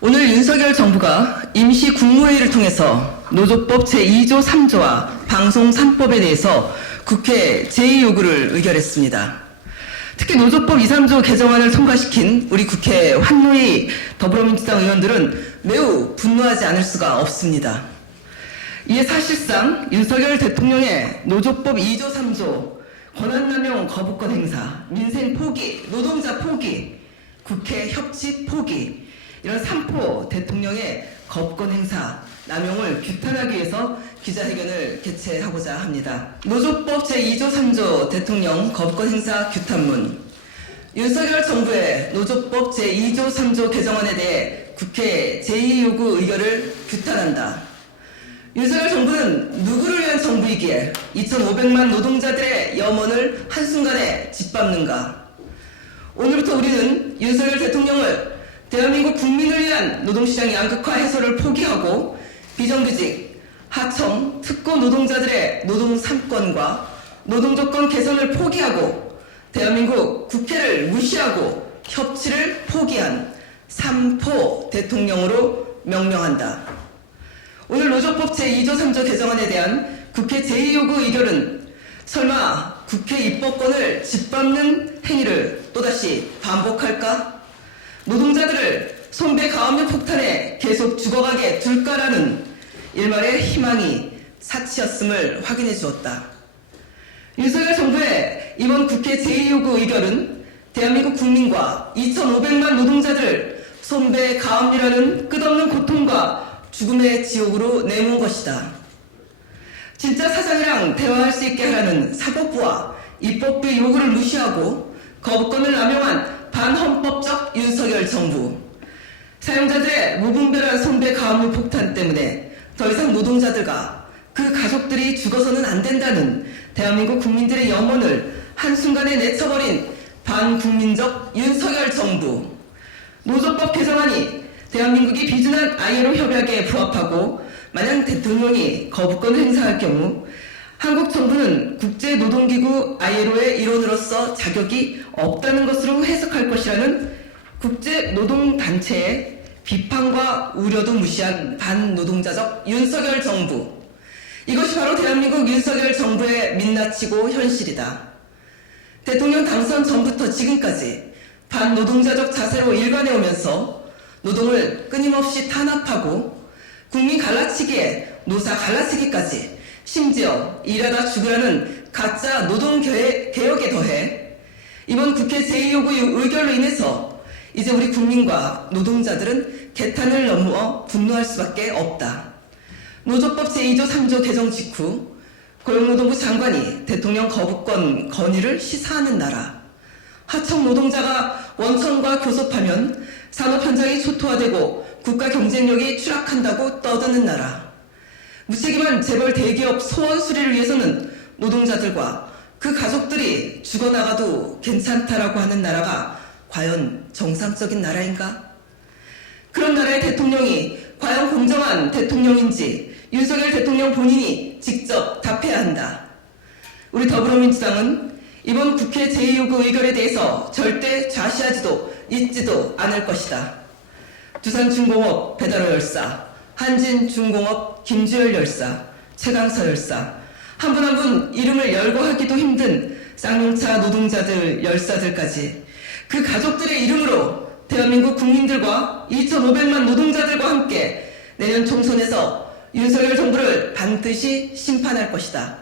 오늘 윤석열 정부가 임시 국무회의를 통해서 노조법 제2조 3조와 방송 3법에 대해서 국회 제2요구를 의결했습니다. 특히 노조법 2, 3조 개정안을 통과시킨 우리 국회 환노위 더불어민주당 의원들은 매우 분노하지 않을 수가 없습니다. 이에 사실상 윤석열 대통령의 노조법 2조 3조 권한남용 거부권 행사, 민생 포기, 노동자 포기, 국회 협치 포기, 이런 3포 대통령의 거부권 행사, 남용을 규탄하기 위해서 기자회견을 개최하고자 합니다. 노조법 제2조 3조 대통령 거부권 행사 규탄문. 윤석열 정부의 노조법 제2조 3조 개정안에 대해 국회 제2요구 의결을 규탄한다. 윤석열 정부는 누구를 위한 정부이기에 2,500만 노동자들의 염원을 한순간에 짓밟는가? 오늘부터 우리는 윤석열 대통령을 대한민국 국민을 위한 노동시장 양극화 해소를 포기하고 비정규직, 하청, 특고 노동자들의 노동 3권과 노동조건 개선을 포기하고 대한민국 국회를 무시하고 협치를 포기한 3포 대통령으로 명명한다. 오늘 노조법 제2조 3조 개정안에 대한 국회 제2요구 의결은 설마 국회 입법권을 짓밟는 행위를 또다시 반복할까? 노동자들을 손배 가압류 폭탄에 계속 죽어가게 둘까라는 일말의 희망이 사치였음을 확인해 주었다. 윤석열 정부의 이번 국회 제2요구 의결은 대한민국 국민과 2,500만 노동자들을 손배 가압류라는 끝없는 고통과 죽음의 지옥으로 내몬 것이다. 진짜 사장이랑 대화할 수 있게 하라는 사법부와 입법부의 요구를 무시하고 거부권을 남용한 반헌법적 윤석열 정부. 사용자들의 무분별한 손배 가압류 폭탄 때문에 더 이상 노동자들과 그 가족들이 죽어서는 안 된다는 대한민국 국민들의 염원을 한순간에 내쳐버린 반국민적 윤석열 정부. 노조법 개정안이 대한민국이 비준한 ILO 협약에 부합하고 만약 대통령이 거부권을 행사할 경우 한국 정부는 국제노동기구 ILO의 일원으로서 자격이 없다는 것으로 해석할 것이라는 국제노동단체의 비판과 우려도 무시한 반노동자적 윤석열 정부. 이것이 바로 대한민국 윤석열 정부의 민낯이고 현실이다. 대통령 당선 전부터 지금까지 반노동자적 자세로 일관해오면서 노동을 끊임없이 탄압하고 국민 갈라치기에 노사 갈라치기까지 심지어 일하다 죽으라는 가짜 노동개혁에 더해 이번 국회 제2요구 의결로 인해서 이제 우리 국민과 노동자들은 개탄을 넘어 분노할 수밖에 없다. 노조법 제2조 3조 개정 직후 고용노동부 장관이 대통령 거부권 건의를 시사하는 나라. 하청 노동자가 원청과 교섭하면 산업 현장이 초토화되고 국가 경쟁력이 추락한다고 떠드는 나라. 무책임한 재벌 대기업 소원 수리를 위해서는 노동자들과 그 가족들이 죽어나가도 괜찮다라고 하는 나라가 과연 정상적인 나라인가? 그런 나라의 대통령이 과연 공정한 대통령인지 윤석열 대통령 본인이 직접 답해야 한다. 우리 더불어민주당은 이번 국회 제2요구 의결에 대해서 절대 좌시하지도 잊지도 않을 것이다. 두산중공업 배달호 열사, 한진중공업 김주열 열사, 최강서 열사, 한 분 한 분 이름을 열거하기도 힘든 쌍용차 노동자들 열사들까지 그 가족들의 이름으로 대한민국 국민들과 2,500만 노동자들과 함께 내년 총선에서 윤석열 정부를 반드시 심판할 것이다.